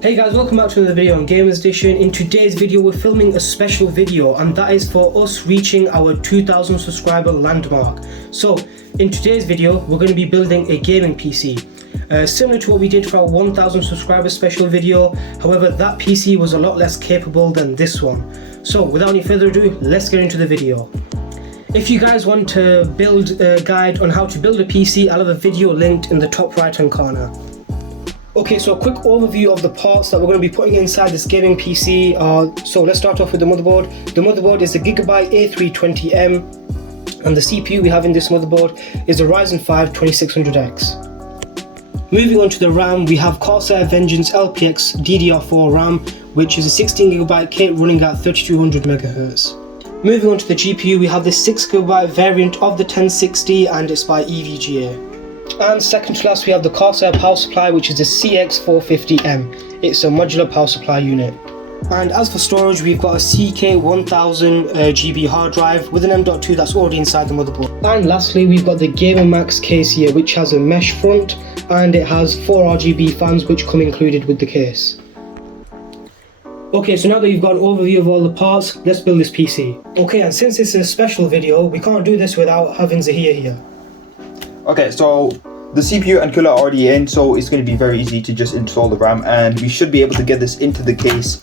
Hey guys, welcome back to another video on Gamers Edition. In today's video we're filming a special video, and that is for us reaching our 2000 subscriber landmark. So in today's video we're going to be building a gaming PC. Similar to what we did for our 1000 subscriber special video, however that PC was a lot less capable than this one. So without any further ado, let's get into the video. If you guys want to build a guide on how to build a PC, I'll have a video linked in the top right hand corner. Okay, so a quick overview of the parts that we're going to be putting inside this gaming PC. So let's start off with the motherboard. The motherboard is the Gigabyte A320M, and the CPU we have in this motherboard is a Ryzen 5 2600X. Moving on to the RAM, we have Corsair Vengeance LPX DDR4 RAM, which is a 16GB kit running at 3200 MHz. Moving on to the GPU, we have the 6GB variant of the 1060, and it's by EVGA. And second to last we have the Corsair power supply, which is the CX450M. It's a modular power supply unit. And as for storage, we've got a CK1000 GB hard drive with an M.2 that's already inside the motherboard. And lastly we've got the Gamer Max case here, which has a mesh front and it has 4 RGB fans which come included with the case. Okay, so now that you've got an overview of all the parts, let's build this PC. Okay, and since it's a special video, we can't do this without having Zahir here. Okay, so the CPU and cooler are already in, so it's going to be very easy to just install the RAM, and we should be able to get this into the case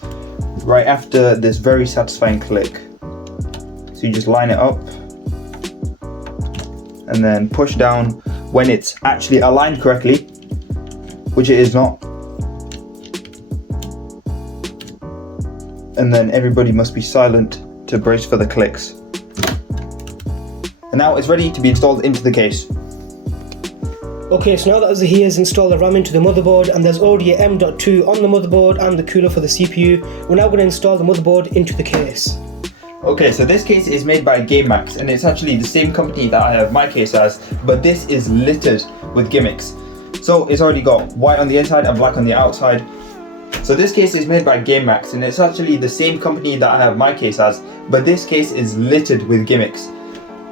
right after this very satisfying click. So you just line it up and then push down when it's actually aligned correctly, which it is not. And then everybody must be silent to brace for the clicks. And now it's ready to be installed into the case. Okay, so now that Zahir has installed the RAM into the motherboard and there's already a M.2 on the motherboard and the cooler for the CPU, we're now going to install the motherboard into the case. Okay, so this case is made by GameMax, and it's actually the same company that I have my case as, but this is littered with gimmicks. So it's already got white on the inside and black on the outside. So this case is made by GameMax, and it's actually the same company that I have my case as, but this case is littered with gimmicks.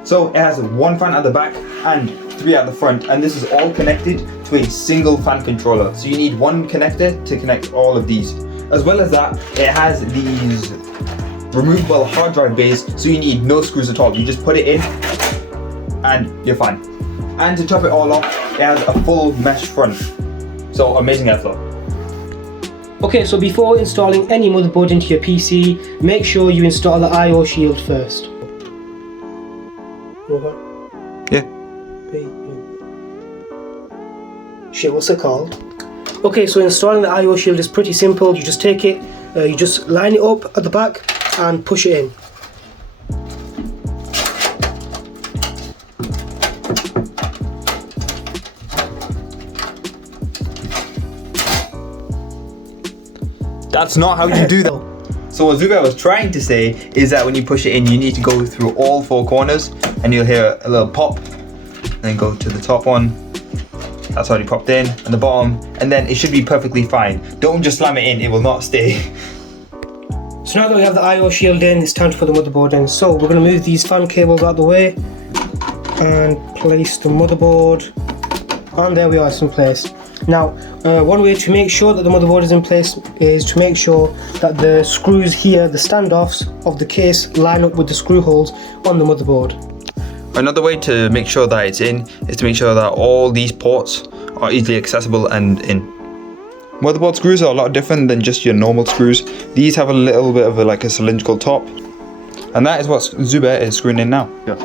So it has one fan at the back and 3 at the front, and this is all connected to a single fan controller. So you need one connector to connect all of these. As well as that, it has these removable hard drive bays, so you need no screws at all. You just put it in and you're fine. And to top it all off, it has a full mesh front. So amazing airflow. Okay, so before installing any motherboard into your PC, make sure you install the I/O shield first. Yeah. Shit, what's it called? Okay, so installing the I/O shield is pretty simple. You just take it, you just line it up at the back and push it in. That's not how you do that. So what Zubair was trying to say is that when you push it in, you need to go through all 4 corners, and you'll hear a little pop, and then go to the top one. That's already popped in, and the bottom, and then it should be perfectly fine. Don't just slam it in, it will not stay. So now that we have the I/O shield in, it's time to put the motherboard in. So we're going to move these fan cables out of the way and place the motherboard, and there we are, it's in place. Now, one way to make sure that the motherboard is in place is to make sure that the screws here, the standoffs of the case, line up with the screw holes on the motherboard. Another way to make sure that it's in is to make sure that all these ports are easily accessible and in. Motherboard screws are a lot different than just your normal screws. These have a little bit of a cylindrical top, and that is what Zubair is screwing in now. Yeah.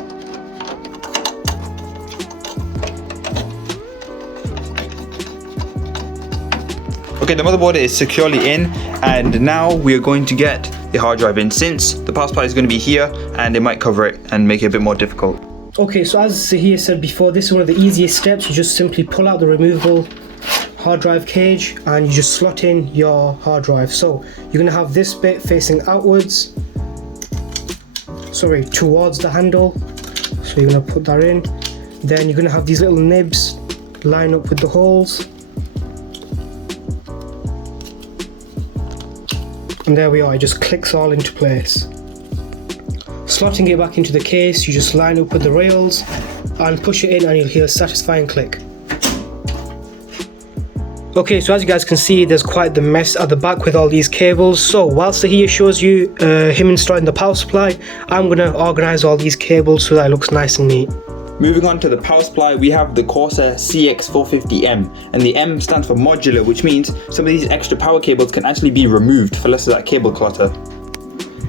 Okay, the motherboard is securely in, and now we are going to get the hard drive in, since the power supply is going to be here and it might cover it and make it a bit more difficult. Okay, so as Zahir said before, this is one of the easiest steps. You just simply pull out the removable hard drive cage and you just slot in your hard drive. So you're going to have this bit facing outwards, towards the handle. So you're going to put that in. Then you're going to have these little nibs line up with the holes. And there we are, it just clicks all into place. Slotting it back into the case, you just line up with the rails and push it in and you'll hear a satisfying click. Okay, so as you guys can see, there's quite the mess at the back with all these cables. So whilst Zahir shows you him installing the power supply, I'm going to organize all these cables so that it looks nice and neat. Moving on to the power supply, we have the Corsair CX450M, and the M stands for modular, which means some of these extra power cables can actually be removed for less of that cable clutter.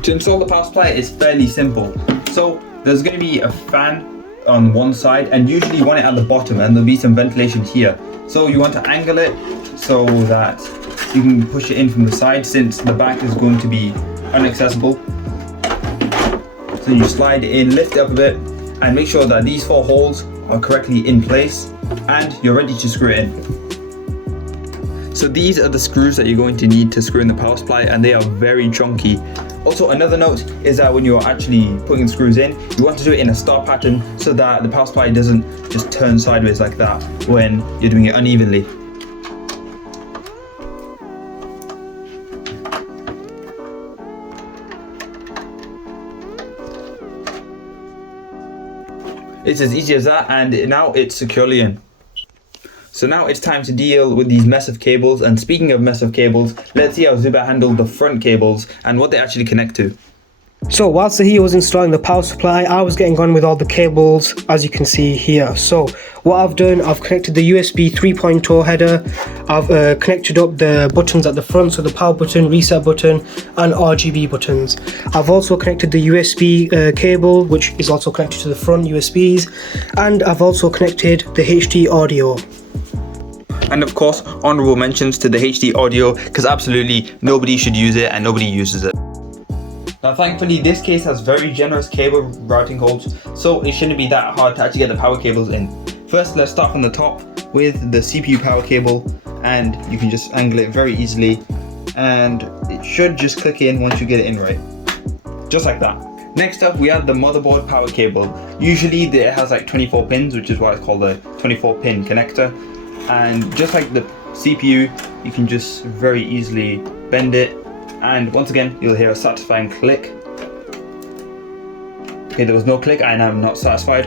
To install the power supply is fairly simple. So there's going to be a fan on one side, and usually you want it at the bottom, and there'll be some ventilation here. So you want to angle it so that you can push it in from the side, since the back is going to be inaccessible. So you slide it in, lift it up a bit, and make sure that these 4 holes are correctly in place, and you're ready to screw it in. So these are the screws that you're going to need to screw in the power supply, and they are very chunky. Also, another note is that when you're actually putting the screws in, you want to do it in a star pattern so that the power supply doesn't just turn sideways like that when you're doing it unevenly. It's as easy as that, and now it's securely in. So now it's time to deal with these mess of cables, and speaking of mess of cables, let's see how Zubair handled the front cables and what they actually connect to. So whilst Zahir was installing the power supply, I was getting on with all the cables, as you can see here. So what I've done, I've connected the USB 3.0 header, I've connected up the buttons at the front, so the power button, reset button and RGB buttons. I've also connected the USB cable, which is also connected to the front USBs, and I've also connected the HD audio. And of course, honorable mentions to the HD audio, because absolutely nobody should use it and nobody uses it. Now thankfully this case has very generous cable routing holes, so it shouldn't be that hard to actually get the power cables in. First, let's start from the top with the CPU power cable, and you can just angle it very easily, and it should just click in once you get it in right. Just like that. Next up, we have the motherboard power cable. Usually it has like 24 pins, which is why it's called a 24-pin connector. And just like the CPU, you can just very easily bend it, and once again you'll hear a satisfying click. Okay, there was no click and I'm not satisfied.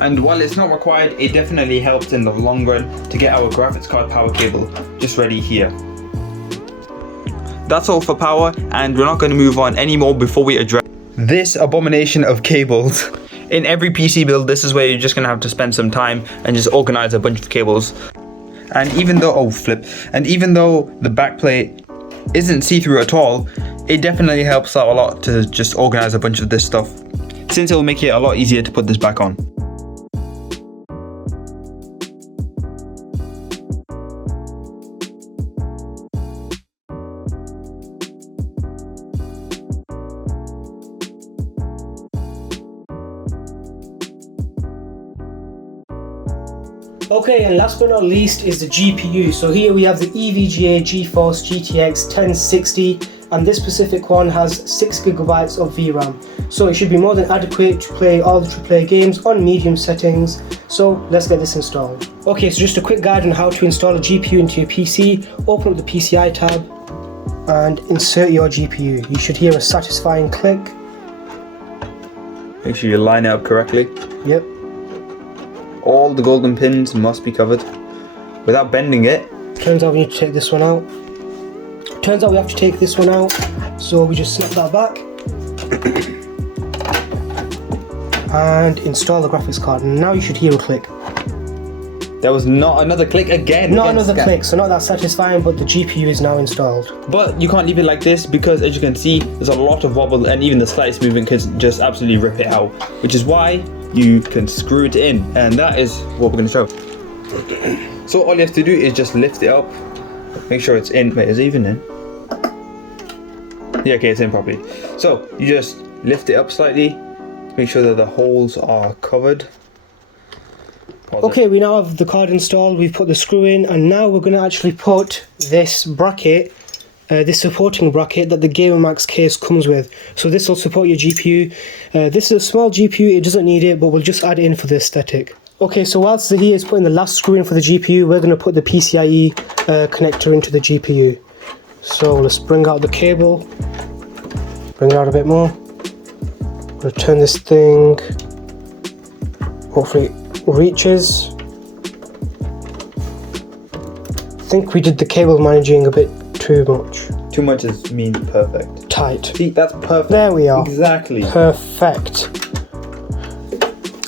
And while it's not required, it definitely helps in the long run to get our graphics card power cable just ready here. That's all for power, and we're not going to move on anymore before we address this abomination of cables. In every PC build, this is where you're just going to have to spend some time and just organize a bunch of cables. And even though, even though the backplate isn't see-through at all, it definitely helps out a lot to just organize a bunch of this stuff, since it will make it a lot easier to put this back on. Okay, and last but not least is the GPU. So here we have the EVGA GeForce GTX 1060, and this specific one has 6GB of VRAM. So it should be more than adequate to play all the AAA games on medium settings. So let's get this installed. Okay, so just a quick guide on how to install a GPU into your PC. Open up the PCI tab and insert your GPU. You should hear a satisfying click. Make sure you line it up correctly. Yep. All the golden pins must be covered without bending it. Turns out we need to take this one out. Turns out we have to take this one out, so we just snap that back and install the graphics card. And now you should hear a click. There was not another click again. Not another click, so not that satisfying, but the GPU is now installed. But you can't leave it like this, because as you can see, there's a lot of wobble, and even the slightest movement can just absolutely rip it out, which is why you can screw it in, and that is what we're going to show. So all you have to do is just lift it up, make sure it's in. Wait, is it even in? Yeah, okay, it's in properly. So you just lift it up slightly, make sure that the holes are covered. Okay, we now have the card installed, we've put the screw in, and now we're going to actually put this bracket, this supporting bracket that the GamerMax case comes with. So this will support your GPU. This is a small GPU, it doesn't need it, but we'll just add it in for the aesthetic. Okay, so whilst Zahir is putting the last screw in for the GPU, we're going to put the PCIe connector into the GPU. So let's bring out the cable, bring it out a bit more. I'm going to turn this thing, hopefully it reaches. think we did the cable managing a bit too much. Too much means perfect. Tight. See, that's perfect. There we are. Exactly. Perfect.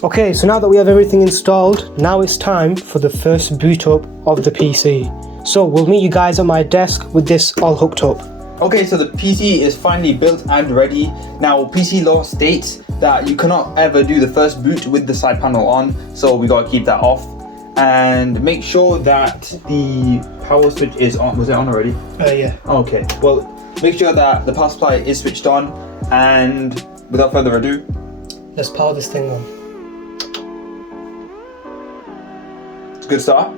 Okay, so now that we have everything installed, now it's time for the first boot up of the PC. So we'll meet you guys at my desk with this all hooked up. Okay, so the PC is finally built and ready. Now, PC law states that you cannot ever do the first boot with the side panel on, so we gotta keep that off. And make sure that the power switch is on. Was it on already? Yeah. Okay, well, make sure that the power supply is switched on, and without further ado, Let's power this thing on. it's a good start.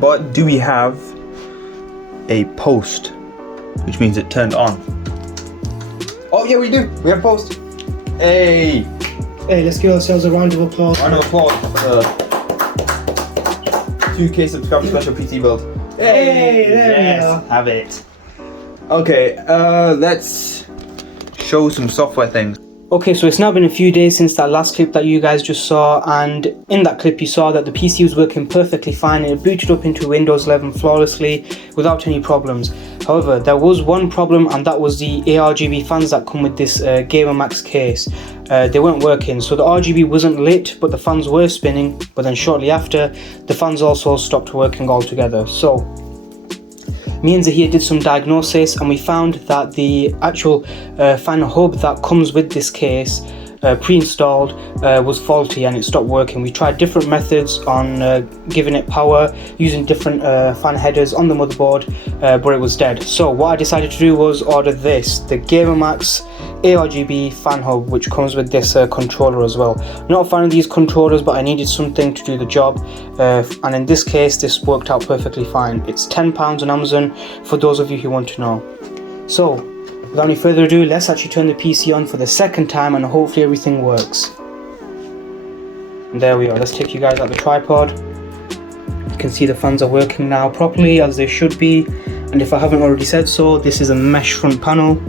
But do we have a post, which means it turned on? Oh yeah, we do. We have post. Hey, Let's give ourselves a round of applause. round of applause for 2K subscriber special PC build. Hey, there we yes, are. have it. Okay, let's show some software things. Okay, so it's now been a few days since that last clip that you guys just saw, and in that clip you saw that the PC was working perfectly fine and it booted up into Windows 11 flawlessly without any problems. However, there was one problem, and that was the ARGB fans that come with this GamerMax case. They weren't working, so the RGB wasn't lit, but the fans were spinning, but then shortly after, the fans also stopped working altogether. So me and Zahir did some diagnosis, and we found that the actual fan hub that comes with this case pre-installed was faulty and it stopped working. We tried different methods on giving it power using different fan headers on the motherboard, but it was dead. So what I decided to do was order this, the GamerMax ARGB fan hub, which comes with this controller as well. Not a fan of these controllers, but I needed something to do the job, and in this case this worked out perfectly fine. It's £10 on Amazon for those of you who want to know. So without any further ado, let's actually turn the PC on for the second time and hopefully everything works. And there we are. Let's take you guys out the tripod. You can see the fans are working now properly as they should be, and if I haven't already said so, this is a mesh front panel.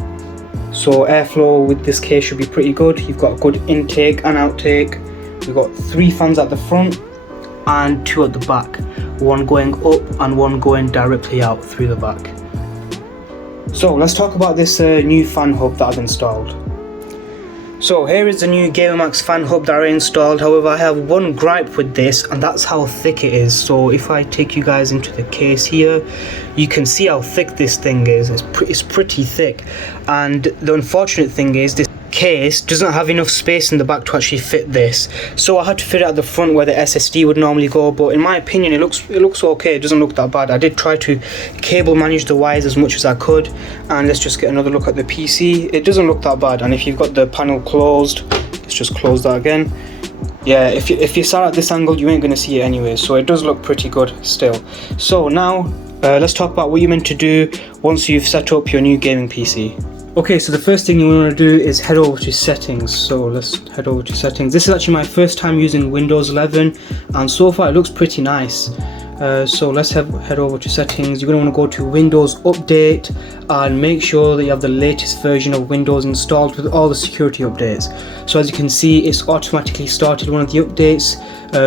So airflow with this case should be pretty good. You've got a good intake and outtake. We've got 3 fans at the front and 2 at the back. One going up and one going directly out through the back. So let's talk about this new fan hub that I've installed. So here is the new GamerMax fan hub that I installed. However, I have one gripe with this, and that's how thick it is. So if I take you guys into the case here, you can see how thick this thing is. It's pretty thick, and the unfortunate thing is this case doesn't have enough space in the back to actually fit this, so I had to fit it at the front where the SSD would normally go. But in my opinion, it looks okay. It doesn't look that bad. I did try to cable manage the wires as much as I could, and let's just get another look at the PC. It doesn't look that bad, and if you've got the panel closed, let's just close that again. Yeah, if you saw it at this angle, you ain't gonna see it anyway, so it does look pretty good still. So now let's talk about what you're meant to do once you've set up your new gaming PC. Okay, so the first thing you want to do is head over to settings. So let's head over to settings. This is actually my first time using Windows 11, and so far it looks pretty nice. So let's head over to settings. You're going to want to go to Windows Update and make sure that you have the latest version of Windows installed with all the security updates. So as you can see, it's automatically started one of the updates,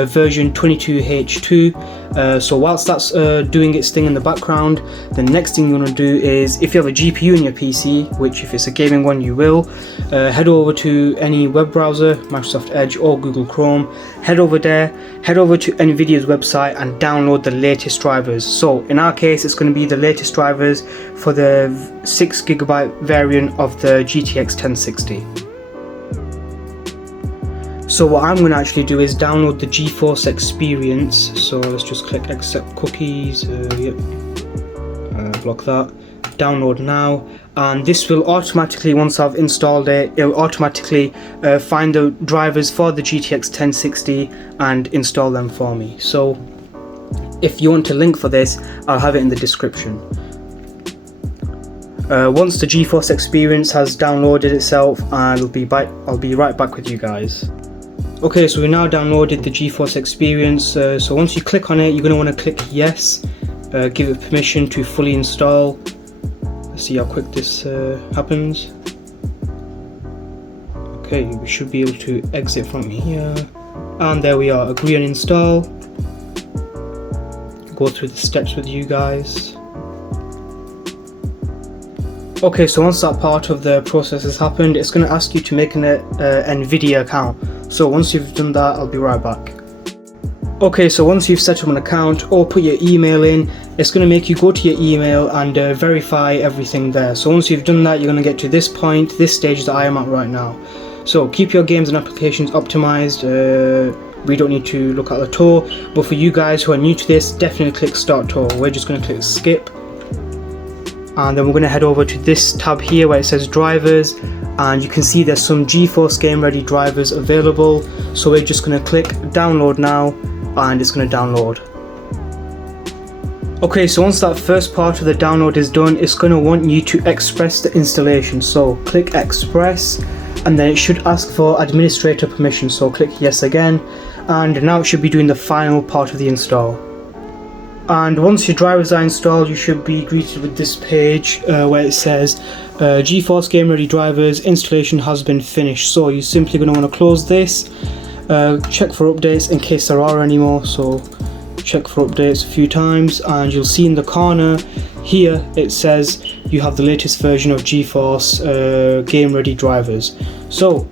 version 22H2. So whilst that's doing its thing in the background, the next thing you want to do is, if you have a GPU in your PC, which if it's a gaming one you will, head over to any web browser, Microsoft Edge or Google Chrome, head over there, head over to NVIDIA's website and download the latest drivers. So in our case, it's going to be the latest drivers for the 6GB variant of the GTX 1060. So what I'm going to actually do is download the GeForce Experience. So let's just click accept cookies, block that, download now, and this will automatically, once I've installed it, it'll automatically find the drivers for the GTX 1060 and install them for me. So if you want a link for this, I'll have it in the description. Once the GeForce Experience has downloaded itself, I'll be right back with you guys. Okay, so we now downloaded the GeForce Experience. So once you click on it, you're going to want to click yes, give it permission to fully install. Let's see how quick this happens. Okay, we should be able to exit from here, and there we are. Agree on install. go through the steps with you guys. Okay, so once that part of the process has happened, it's going to ask you to make an Nvidia account. So once you've done that, I'll be right back. Okay, so once you've set up an account or put your email in, it's going to make you go to your email and verify everything there. So once you've done that, you're going to get to this point, this stage that I am at right now. So keep your games and applications optimized. We don't need to look at the tour, but for you guys who are new to this, definitely click Start Tour. We're just going to click Skip. And then we're going to head over to this tab here where it says drivers, and you can see there's some GeForce Game Ready drivers available. So we're just going to click download now, and it's going to download. Okay, so once that first part of the download is done, it's going to want you to express the installation. So click express, and then it should ask for administrator permission. So click yes again, and now it should be doing the final part of the install. And once your drivers are installed, you should be greeted with this page where it says GeForce Game Ready drivers installation has been finished. So you're simply going to want to close this, check for updates in case there are any more. So check for updates a few times, and you'll see in the corner here it says you have the latest version of GeForce Game Ready drivers. So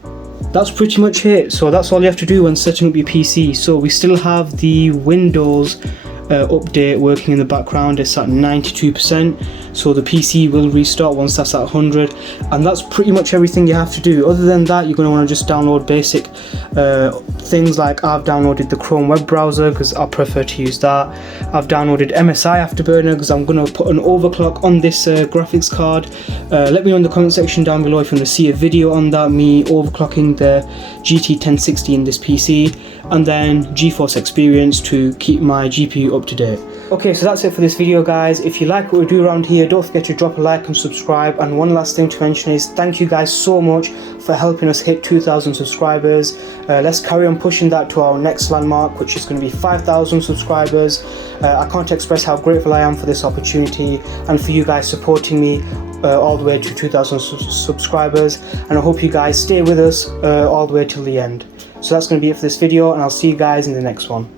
that's pretty much it. So that's all you have to do when setting up your PC. So we still have the Windows update working in the background. It's at 92%, so the PC will restart once that's at 100, and that's pretty much everything you have to do. Other than that, you're going to want to just download basic things. Like I've downloaded the Chrome web browser because I prefer to use that. I've downloaded MSI Afterburner because I'm going to put an overclock on this graphics card. Let me know in the comment section down below if you want to see a video on that, me overclocking the GT 1060 in this PC, and then GeForce Experience to keep my GPU up to date. Okay, so that's it for this video, guys. If you like what we do around here, don't forget to drop a like and subscribe. And one last thing to mention is thank you guys so much for helping us hit 2,000 subscribers. Let's carry on pushing that to our next landmark, which is going to be 5,000 subscribers. I can't express how grateful I am for this opportunity and for you guys supporting me all the way to 2,000 subscribers. And I hope you guys stay with us all the way till the end. So that's going to be it for this video, and I'll see you guys in the next one.